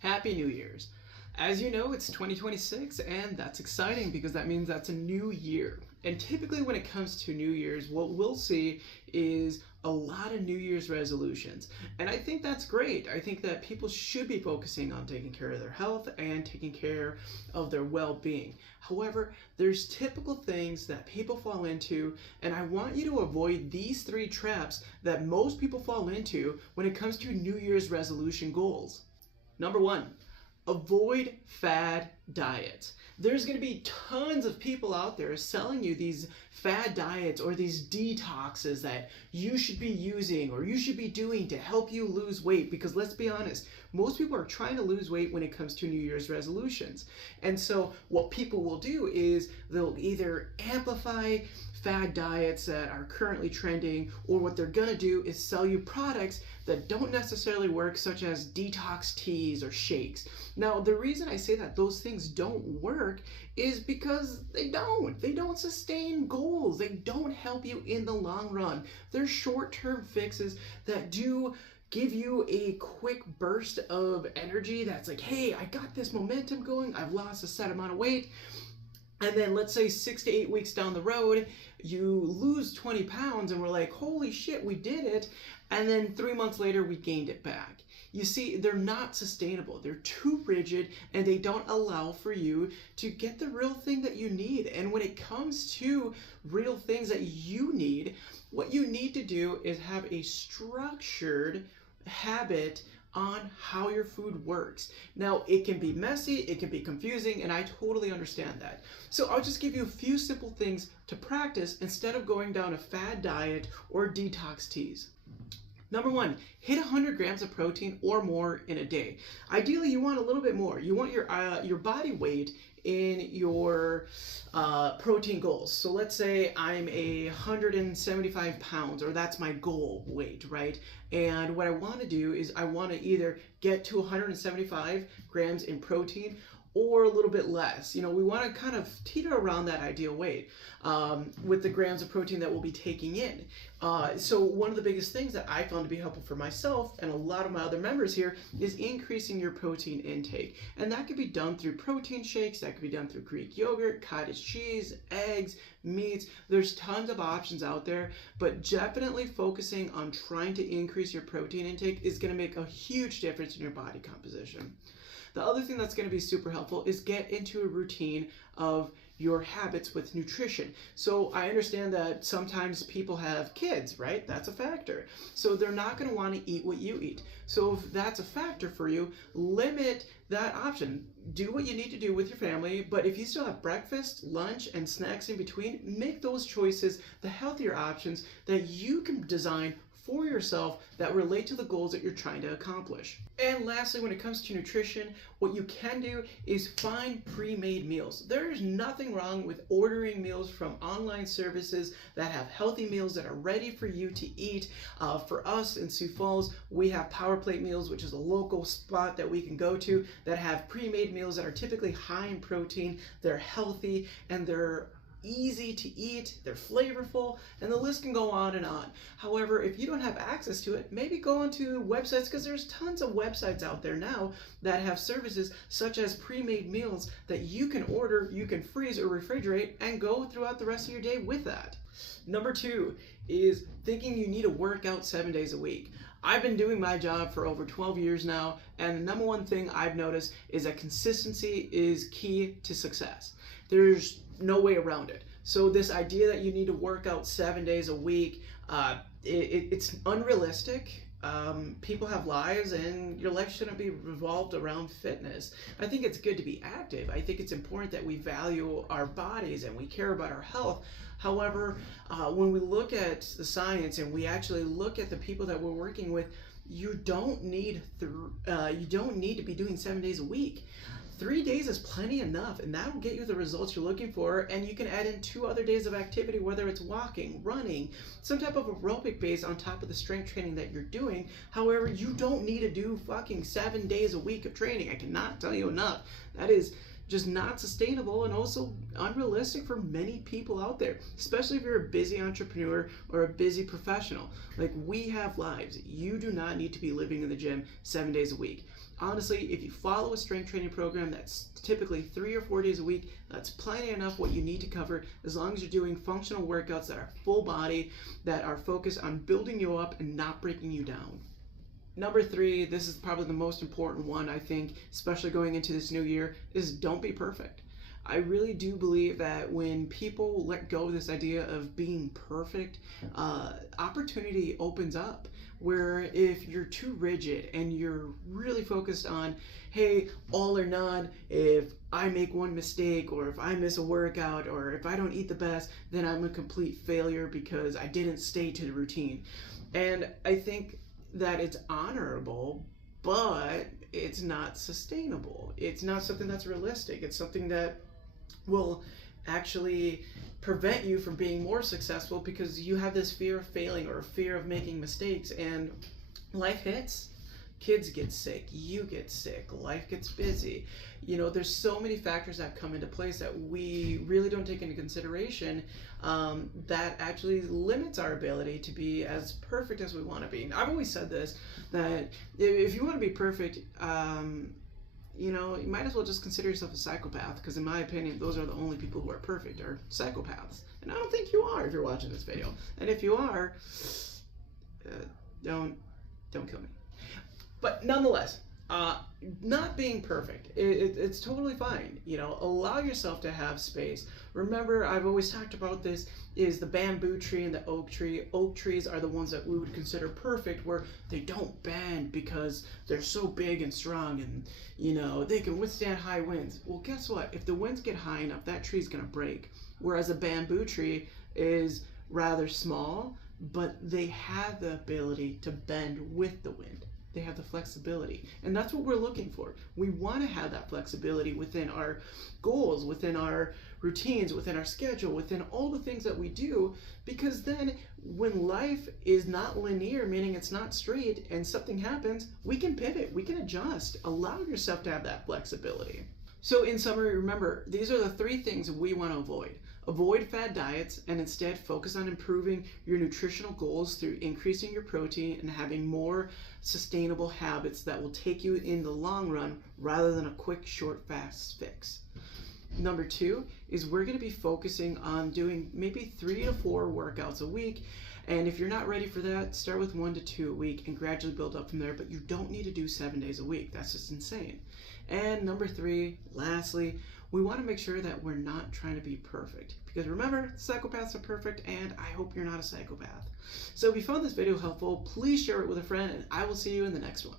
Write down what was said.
Happy New Year's. As you know, it's 2026, and that's exciting because that means that's a new year. And typically, when it comes to New Year's, what we'll see is a lot of New Year's resolutions. And I think that's great. I think that people should be focusing on taking care of their health and taking care of their well being. However, there's typical things that people fall into, and I want you to avoid these three traps that most people fall into when it comes to New Year's resolution goals. Number one, avoid fad diets. There's going to be tons of people out there selling you these fad diets or these detoxes that you should be using or you should be doing to help you lose weight, because let's be honest, most people are trying to lose weight when it comes to New Year's resolutions. And so what people will do is they'll either amplify fad diets that are currently trending, or what they're gonna do is sell you products that don't necessarily work, such as detox teas or shakes. Now, the reason I say that those things don't work is because they don't sustain goals. They don't help you in the long run. They're short-term fixes that do give you a quick burst of energy that's like, hey, I got this momentum going, I've lost a set amount of weight. And then let's say 6 to 8 weeks down the road, you lose 20 pounds and we're like, holy shit, we did it. And then 3 months later, we gained it back. You see, they're not sustainable. They're too rigid and they don't allow for you to get the real thing that you need. And when it comes to real things that you need, what you need to do is have a structured habit on how your food works. Now, it can be messy, it can be confusing, and I totally understand that. So I'll just give you a few simple things to practice instead of going down a fad diet or detox teas. Number one, hit 100 grams of protein or more in a day. Ideally, you want a little bit more. You want your body weight in your protein goals. So let's say I'm 175 pounds, or that's my goal weight, right? And what I want to do is I want to either get to 175 grams in protein or a little bit less. You know, we want to kind of teeter around that ideal weight with the grams of protein that we'll be taking in. So one of the biggest things that I found to be helpful for myself and a lot of my other members here is increasing your protein intake. And that could be done through protein shakes, that could be done through Greek yogurt, cottage cheese, eggs, meats. There's tons of options out there, but definitely focusing on trying to increase your protein intake is going to make a huge difference in your body composition. The other thing that's going to be super helpful is get into a routine of your habits with nutrition. So I understand that sometimes people have kids, right? That's a factor. So they're not going to want to eat what you eat. So if that's a factor for you, limit that option. Do what you need to do with your family, but if you still have breakfast, lunch, and snacks in between, make those choices the healthier options that you can design for yourself that relate to the goals that you're trying to accomplish. And lastly, when it comes to nutrition, what you can do is find pre-made meals. There's nothing wrong with ordering meals from online services that have healthy meals that are ready for you to eat. For us in Sioux Falls, we have Power Plate Meals, which is a local spot that we can go to that have pre-made meals that are typically high in protein, they're healthy, and they're easy to eat, they're flavorful, and the list can go on and on. However, if you don't have access to it, maybe go onto websites, because there's tons of websites out there now that have services such as pre-made meals that you can order, you can freeze or refrigerate, and go throughout the rest of your day with that. Number two is thinking you need to work out 7 days a week. I've been doing my job for over 12 years now, and the number one thing I've noticed is that consistency is key to success. There's no way around it. So this idea that you need to work out 7 days a week, it's unrealistic. People have lives, and your life shouldn't be revolved around fitness. I think it's good to be active. I think it's important that we value our bodies and we care about our health. However, when we look at the science and we actually look at the people that we're working with, you don't need to be doing 7 days a week. 3 days is plenty enough, and that will get you the results you're looking for. And you can add in 2 other days of activity, whether it's walking, running, some type of aerobic base on top of the strength training that you're doing. However, you don't need to do fucking 7 days a week of training. I cannot tell you enough. That is just not sustainable and also unrealistic for many people out there, especially if you're a busy entrepreneur or a busy professional. Like, we have lives. You do not need to be living in the gym 7 days a week. Honestly, if you follow a strength training program that's typically 3 or 4 days a week, that's plenty enough what you need to cover, as long as you're doing functional workouts that are full body, that are focused on building you up and not breaking you down. Number 3, this is probably the most important one, I think, especially going into this new year, is don't be perfect. I really do believe that when people let go of this idea of being perfect, opportunity opens up. Where if you're too rigid and you're really focused on, hey, all or none, if I make one mistake or if I miss a workout or if I don't eat the best, then I'm a complete failure because I didn't stay to the routine. And I think that it's honorable, but it's not sustainable. It's not something that's realistic. It's something that will actually prevent you from being more successful because you have this fear of failing or a fear of making mistakes, and life hits. Kids get sick, you get sick, life gets busy. There's so many factors that come into place that we really don't take into consideration, that actually limits our ability to be as perfect as we want to be. And I've always said this, that if you want to be perfect, you might as well just consider yourself a psychopath, because in my opinion, those are the only people who are perfect, are psychopaths. And I don't think you are if you're watching this video. And if you are, don't kill me. But nonetheless, not being perfect, it's totally fine. Allow yourself to have space. Remember, I've always talked about this, is the bamboo tree and the oak tree. Oak trees are the ones that we would consider perfect, where they don't bend because they're so big and strong and, they can withstand high winds. Well, guess what? If the winds get high enough, that tree's going to break. Whereas a bamboo tree is rather small, but they have the ability to bend with the wind. They have the flexibility, and that's what we're looking for. We want to have that flexibility within our goals, within our routines, within our schedule, within all the things that we do, because then when life is not linear, meaning it's not straight, and something happens, we can pivot, we can adjust. Allow yourself to have that flexibility. So in summary, remember, these are the 3 things we want to avoid. Avoid fad diets and instead focus on improving your nutritional goals through increasing your protein and having more sustainable habits that will take you in the long run rather than a quick, short, fast fix. Number 2 is we're going to be focusing on doing maybe 3 to 4 workouts a week. And if you're not ready for that, start with 1 to 2 a week and gradually build up from there. But you don't need to do 7 days a week. That's just insane. And number 3, lastly, we want to make sure that we're not trying to be perfect. Because remember, psychopaths are perfect, and I hope you're not a psychopath. So if you found this video helpful, please share it with a friend, and I will see you in the next one.